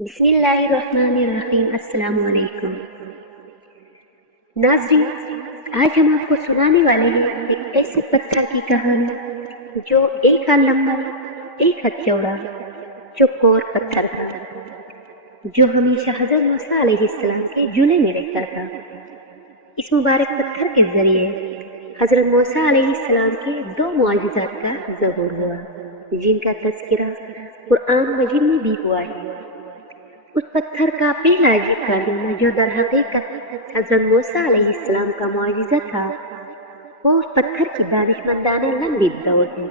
بسم اللہ الرحمن الرحیم۔ السلام علیکم ناظرین، آج ہم آپ کو سنانے والے ہیں ایک ایسے پتھر کی کہانی جو ایک ہاتھ لمبا ایک ہاتھ چوڑا چوکور پتھر تھا، جو ہمیشہ حضرت موسیٰ علیہ السلام کے جولے میں رہتا تھا۔ اس مبارک پتھر کے ذریعے حضرت موسیٰ علیہ السلام کے دو معجزات کا ظہور ہوا، جن کا تذکرہ قرآن مجید میں بھی ہوا ہے۔ اس پتھر کا پہلا عجیب کارنامہ جو در حقیقت حضرت موسیٰ علیہ السلام کا معجزہ تھا، وہ اس پتھر کی دانشمندانہ لمبی دوڑ ہے،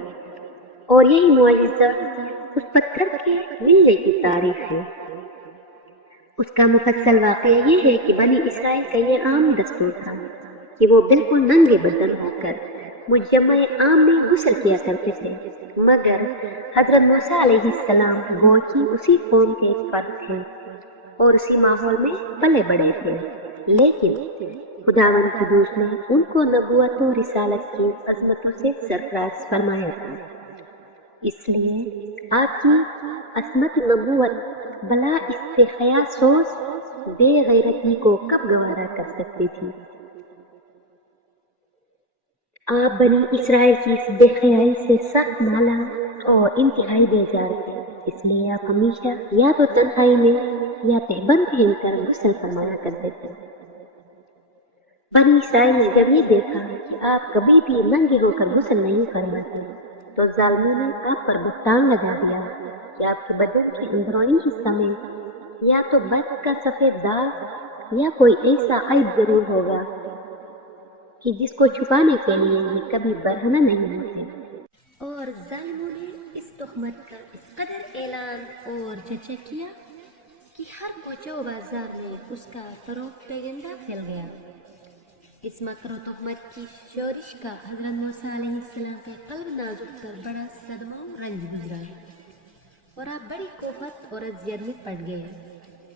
اور یہی معجزہ اس پتھر کے ملنے کی تاریخ ہے۔ اس کا مفصل واقعہ یہ ہے کہ بنی اسرائیل کا یہ عام دستور تھا کہ وہ بالکل ننگے بدن ہو کر مجمع عام میں غسل کیا کرتے تھے، مگر حضرت موسیٰ علیہ السلام گو کہ اسی قوم کے ایک فرد تھے اور اسی ماحول میں پلے بڑے تھے، لیکن خداوند قدوس نے ان کو نبوت و رسالت کی عظمتوں سے سرفراز فرمایا تھا۔ اس لیے آپ کی عصمت نبوت بلا استحیا سوز بے غیرتی کو کب گوارا کر سکتی تھی؟ آپ بنی اسرائیل کی اس بے حیائی سے سخت مالا اور انتہائی بیزار تھے، اس لیے آپ ہمیشہ یا تو تنہائی میں یا تہبند پہن کر غسل فرمایا کرتے تھے۔ بنی اسرائیل نے جب یہ دیکھا کہ آپ کبھی بھی ننگے ہو کر غسل نہیں فرماتے، تو ظالموں نے آپ پر بہتان لگا دیا کہ آپ کے بدن کے اندرونی حصہ میں یا تو برف کا سفید داغ یا کوئی ایسا عیب ضرور ہوگا کہ جس کو چھپانے کے لیے یہ کبھی برہنہ نہیں ہوتے۔ اور ظالموں نے اس تہمت کا اس قدر اعلان اور چرچا کیا کہ ہر کوچہ و بازار میں اس کا فروغ پیغندہ پھیل گیا۔ اس مکر و تہمت کی شورش کا حضرت موسیٰ علیہ السلام کے قلب نازک پر بڑا صدمہ و رنج گزرا، اور آپ بڑی کوفت اور اذیت میں پڑ گئے۔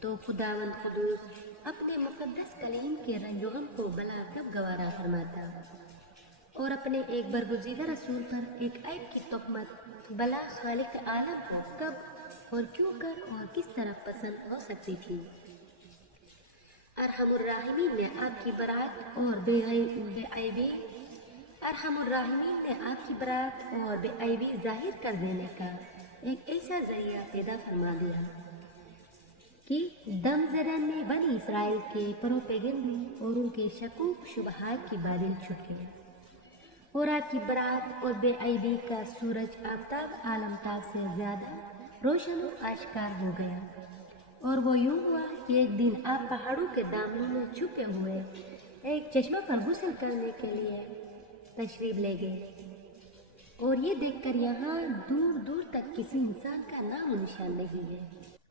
تو خداوند قدوس اپنے مقدس کلیم کے رنج و غم کو بلا کب گوارا فرماتا، اور اپنے ایک برگزیدہ رسول پر ایک عیب کی تہمت بلا خالق عالم کو کب اور کیوں کر اور کس طرح پسند ہو سکتی تھی؟ ارحم الراحمین نے آپ کی برات اور بے عیبی ظاہر کر دینے کا ایک ایسا ذریعہ پیدا فرما دیا کہ دم زدن میں بنی اسرائیل کے پروپیگنڈے اور ان کے شکوک شبہات کی بادل چھٹ گئے، اور آپ کی برات اور بے عیبی کا سورج آفتاب عالم تاب سے زیادہ روشن و آشکار ہو گیا۔ اور وہ یوں ہوا کہ ایک دن آپ پہاڑوں کے دامنوں میں چھپے ہوئے ایک چشمہ پر غسل کرنے کے لیے تشریف لے گئے، اور یہ دیکھ کر یہاں دور دور تک کسی انسان کا نام و نشان نہیں ہے۔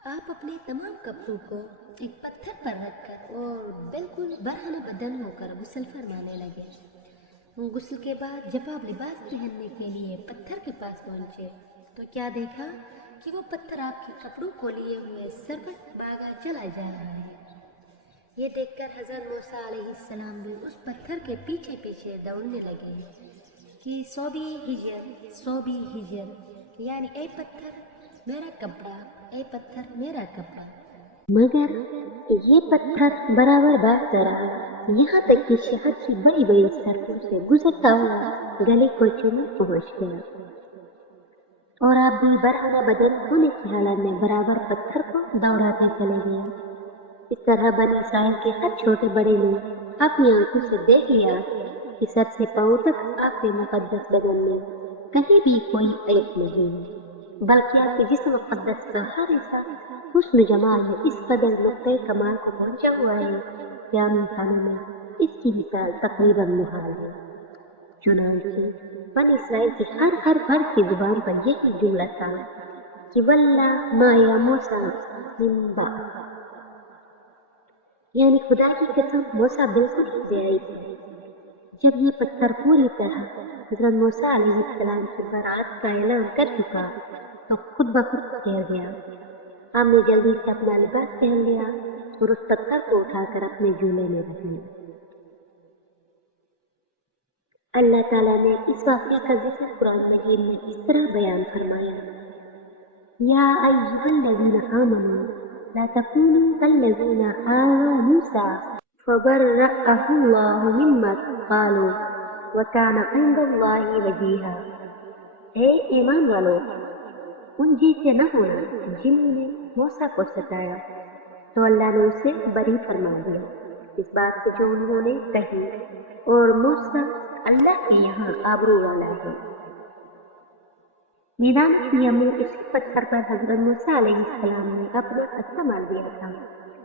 آپ اپنے تمام کپڑوں کو ایک پتھر پر رکھ کر اور بالکل برہنہ بدن ہو کر غسل فرمانے لگے۔ غسل کے بعد جب آپ لباس پہننے کے لیے پتھر کے پاس پہنچے تو کیا دیکھا کہ وہ پتھر آپ کے کپڑوں کو لیے ہوئے سربت باغا چلا جا رہا ہے۔ یہ دیکھ کر حضرت موسیٰ علیہ السلام بھی اس پتھر کے پیچھے پیچھے دوڑنے لگے کہ صوبی ہجر، یعنی اے پتھر میرا کپڑا، اے پتھر میرا کپڑا۔ مگر یہ پتھر برابر بھاگتا رہا، یہاں تک کہ شہر کی بڑی بڑی سڑکوں سے گزرتا ہوا گلی کوچوں میں پہنچ گیا، اور آپ بھی برہنہ بدن ہونے کی حالت میں برابر پتھر کو دوڑاتے چلے گئے۔ اس طرح بنی اسرائیل کے ہر چھوٹے بڑے نے اپنی آنکھوں سے دیکھ لیا کہ سر سے پاؤں تک آپ کے مقدس بدن میں کہیں بھی کوئی عیب نہیں ہے، بلکہ آپ کے جسم مقدس کا ہر حصہ حسن و جمال میں اس قدر نقطۂ کمال کو پہنچا ہوا ہے کہ عام انسانوں میں اس کی مثال تقریباً محال ہے۔ چنانچہ بنی اسرائیل کی ہر فرد کی زبان پر یہی جملہ تھا کہ واللہ ما یا موسیٰ من بعد، یعنی خدا کی قسم موسیٰ بالکل ہی بے عیب ہے۔ جب یہ پتھر پوری طرح حضرت موسیٰ علیہ السلام کی برات کا اعلان کر چکا تو خود بخود ٹھہر گیا۔ آپ نے جلدی سے اپنا لباس پہن لیا اور اس پتھر کو اٹھا کر اپنے جولے میں رکھ لیا۔ اللہ تعالیٰ نے اس واقعے کا ذکر قرآن مجید میں اس طرح بیان فرمایا، یا ایھا الذین آمنوا لا تكونوا كالذين آذوا موسى فبرأه الله مما قالوا وكان عند الله وجيها۔ اے ایمان والو، ان جیسے نہ ہونا جنہوں نے موسیٰ کو ستایا تو اللہ نے اسے بری فرما دیا اس بات سے جو انہوں نے کہی، اور موسیٰ اللہ کے یہاں آبرو والا ہے۔ میدان سیہ میں اسی پتھر پر حضرت موسیٰ علیہ السلام نے اپنا ہتھا مار دیا تھا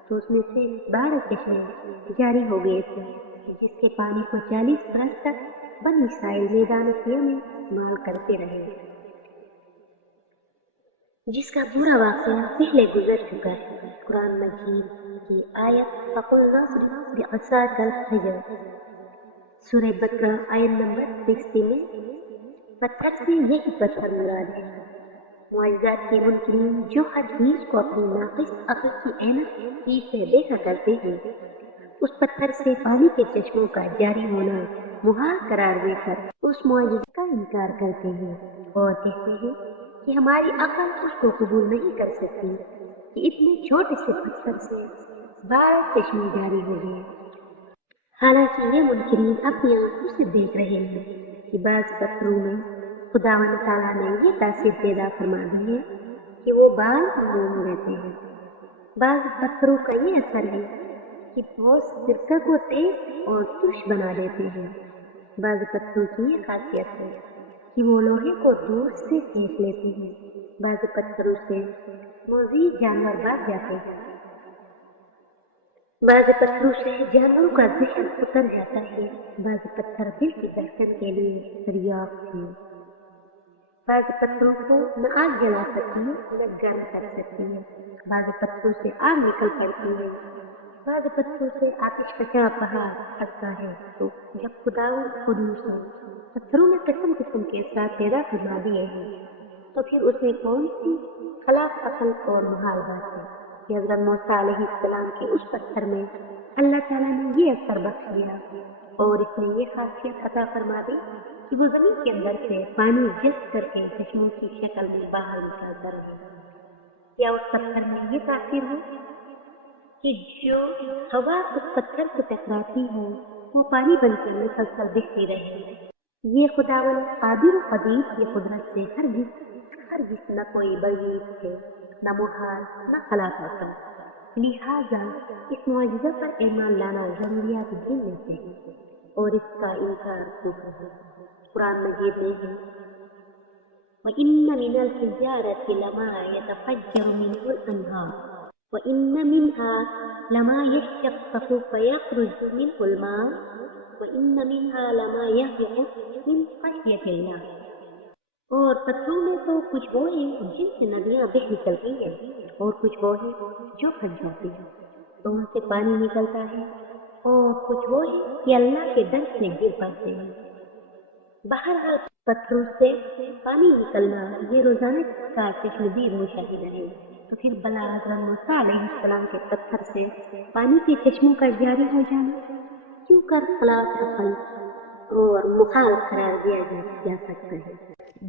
تو اس میں سے 12 چشمے جاری ہو گئے تھے، جس کے پانی کو 40 برس تک بنی اسرائیل میدان سیہ میں استعمال کرتے رہے، جس کا پورا واقعہ پہلے گزر چکا ہے۔ قرآن مجید کی آیت فَقُلْنَا اضْرِب بِعَصَاكَ الْحَجَرَ، سورہ بقرہ آیت نمبر 60 میں پتھر سے یہی پتھر مراد ہے۔ معجزات کے منکرین جو ہر چیز کو اپنی ناقص عقل کی عینت سے دیکھا کرتے ہیں، اس پتھر سے پانی کے چشموں کا جاری ہونا محال قرار دے کر اس معجزے کا انکار کرتے ہیں اور کہتے ہیں کہ ہماری عقل اس کو قبول نہیں کر سکتی کہ اتنے چھوٹے سے پتھر سے 12 چشمے جاری ہو گئے۔ حالانکہ یہ منکرین اپنی آنکھوں سے دیکھ رہے ہیں کہ بعض پتھروں میں خداوند تعالیٰ نے یہ تاثیر پیدا فرما دی ہے کہ وہ بال روم رہتے ہیں۔ بعض پتھروں کا یہ اثر ہے کہ وہ سرکہ کو تیز اور ترش بنا دیتے ہیں۔ بعض پتھروں کی یہ خاصیت ہے کہ وہ لوہے کو دور سے کھینچ لیتے ہیں۔ بعض پتھروں سے موذی جانور بھاگ جاتے ہیں۔ بعض پتھروں سے جانوروں کا ذہن اتر جاتا ہے۔ بعض پتھر دل کی دھڑکن کے لیے دریافت ہیں۔ بعض پتھروں کو نہ آگ جلا سکتی ہے نہ گرم کر سکتی ہے۔ بعض پتھروں سے آگ نکل پڑتی ہے۔ بعض پتھروں سے آتش فشاں پہاڑ پھٹتا ہے۔ تو جب خداوند قدوس نے پتھروں میں قسم قسم کے اثرات پیدا فرما دیے ہیں تو پھر اس میں کون سی خلاف عقل اور محال بات ہے کہ حضرت موسیٰ علیہ السلام کے اس پتھر میں اللہ تعالیٰ نے یہ اثر بخش دیا اور اس میں یہ خاصیت عطا فرما دی کہ وہ زمین کے اندر سے پانی جذب کر کے چشموں کی شکل میں باہر نکالتا رہے۔ یا اس پتھر میں یہ تاثیر ہو کہ جو ہوا اس پتھر سے ٹکراتی ہو وہ پانی بن کر مسلسل بہتی رہے۔ یہ خداوند قادر و قدیر کی قدرت سے ہرگز نہ کوئی بعید ہے، نہ محال، نہ خلاف عقل۔ لہٰذا اس معجزہ پر ایمان لانا ضروریات دین میں سے ہے اور اس کا انکار کفر ہے۔ قرآن مجید میں ہے وَإِنَّ مِنَ الْحِجَارَةِ لَمَا يَتَفَجَّرُ مِنْهُ الْأَنْهَارُ وَإِنَّ مِنْهَا لَمَا يَشَّقَّقُ فَيَخْرُجُ مِنْهُ الْمَاءُ وَإِنَّ مِنْهَا لَمَا يَهْبِطُ مِنْ خَشْيَةِ اللَّهِ، اور پتھروں میں تو کچھ وہ ہیں جن سے ندیاں بہہ نکلتی ہیں اور کچھ وہ ہیں جو پھٹ جاتی ہیں تو ان سے پانی نکلتا ہے، اور کچھ وہ ہیں کہ اللہ کے ڈر سے گر پڑتے ہیں۔ بہرحال پتھروں سے پانی نکلنا یہ روزانہ کا چشمدید مشاہدہ ہے، تو پھر بلا حضرت موسیٰ علیہ السلام کے پتھر سے پانی کے چشموں کا جاری ہو جانا کیوں کر خلاف عقل اور محال قرار دیا جا سکتا ہے۔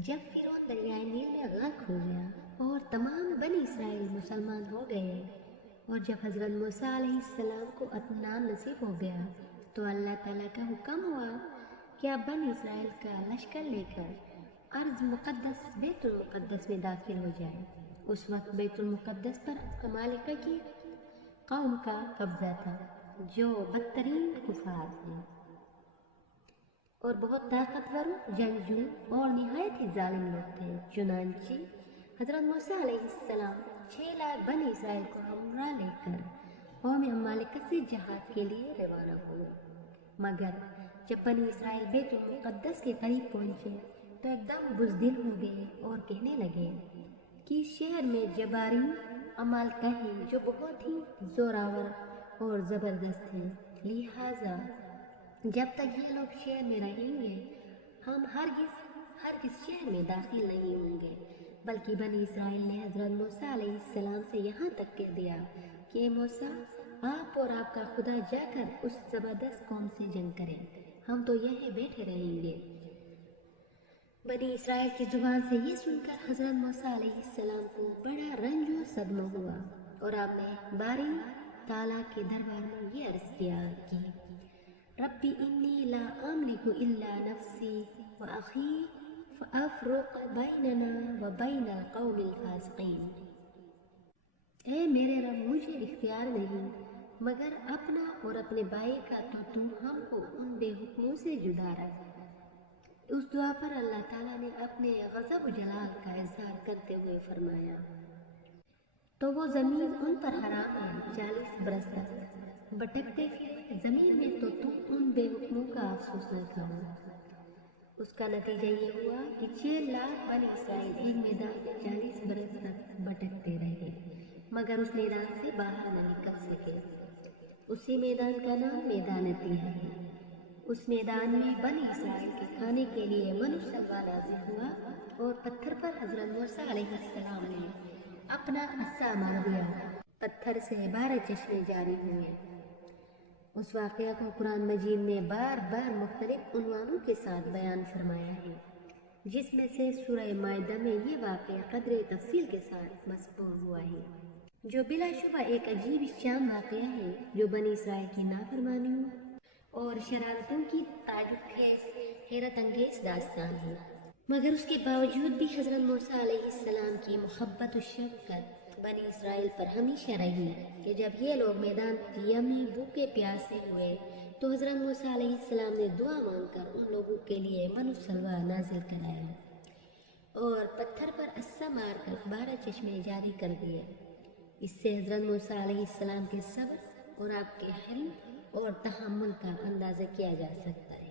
جب فرعون دریائے نیل میں غرق ہو گیا اور تمام بنی اسرائیل مسلمان ہو گئے، اور جب حضرت موسیٰ علیہ السلام کو اطمینان نصیب ہو گیا تو اللہ تعالیٰ کا حکم ہوا کہ اب بنی اسرائیل کا لشکر لے کر ارض مقدس بیت المقدس میں داخل ہو جائے۔ اس وقت بیت المقدس پر عمالقہ کی قوم کا قبضہ تھا جو بدترین کفار ہیں اور بہت طاقتور، جنگجو اور نہایت ہی ظالم لوگ تھے۔ چنانچہ حضرت موسیٰ علیہ السلام 6 لاکھ بنی اسرائیل کو ہمراہ لے کر قوم عمالقہ سے جہاد کے لیے روانہ ہوئے، مگر جب بنی اسرائیل بیت المقدس کے قریب پہنچے تو ایک دم بزدل ہو گئے اور کہنے لگے کہ اس شہر میں جبارین عمالقہ ہیں جو بہت ہی زوراور اور زبردست ہیں، لہٰذا جب تک یہ لوگ شہر میں رہیں گے ہم ہرگز شہر میں داخل نہیں ہوں گے۔ بلکہ بنی اسرائیل نے حضرت موسیٰ علیہ السلام سے یہاں تک کہہ دیا کہ اے موسیٰ، آپ اور آپ کا خدا جا کر اس زبردست قوم سے جنگ کریں، ہم تو یہیں بیٹھے رہیں گے۔ بنی اسرائیل کی زبان سے یہ سن کر حضرت موسیٰ علیہ السلام کو بڑا رنج و صدمہ ہوا اور آپ نے باری تعالیٰ کے دربار میں یہ عرض کیا کہ ربی انی لا املک الا نفسی و اخی فافرق بیننا و بین القوم الفاسقین۔ اے میرے رب، مجھے اختیار نہیں مگر اپنا اور اپنے بھائی کا، تو ہم کو ان بے حکموں سے جدا رکھ۔ اس دعا پر اللہ تعالیٰ نے اپنے غضب و جلال کا اظہار کرتے ہوئے فرمایا تو وہ زمین ان پر حرام ہے 40 برس تک بھٹکتے پھرے زمین میں، تو تم ان بے حکموں کا افسوس نہ کرو۔ اس کا نتیجہ یہ ہوا کہ 6 لاکھ بنی اسرائیل ایک میدان میں 40 برس تک بھٹکتے رہے مگر اس میدان سے باہر نہ نکل سکے۔ اسی میدان کا نام میدان تیہا ہے۔ اس میدان میں بنی اسرائیل کے کھانے کے لیے من سلوا نازل ہوا اور پتھر پر حضرت موسیٰ علیہ السلام نے اپنا عصا مار دیا، پتھر سے 12 چشمے جاری ہوئے۔ اس واقعہ کو قرآن مجید نے بار بار مختلف عنوانوں کے ساتھ بیان فرمایا ہے، جس میں سے سورہ مائدہ میں یہ واقعہ قدر تفصیل کے ساتھ مذکور ہوا ہے، جو بلا شبہ ایک عجیب شان واقعہ ہے جو بنی اسرائیل کی نافرمانیوں اور شرارتوں کی تعجب خیز حیرت انگیز داستان ہے۔ مگر اس کے باوجود بھی حضرت موسیٰ علیہ السلام کی محبت و شفقت بنی اسرائیل پر ہمیشہ رہی کہ جب یہ لوگ میدان تیہا میں بھوکے پیاسے ہوئے تو حضرت موسیٰ علیہ السلام نے دعا مانگ کر ان لوگوں کے لیے من و سلوہ نازل کرایا اور پتھر پر عصا مار کر 12 چشمے جاری کر دیے۔ اس سے حضرت موسیٰ علیہ السلام کے صبر اور آپ کے حلم اور تحمل کا اندازہ کیا جا سکتا ہے۔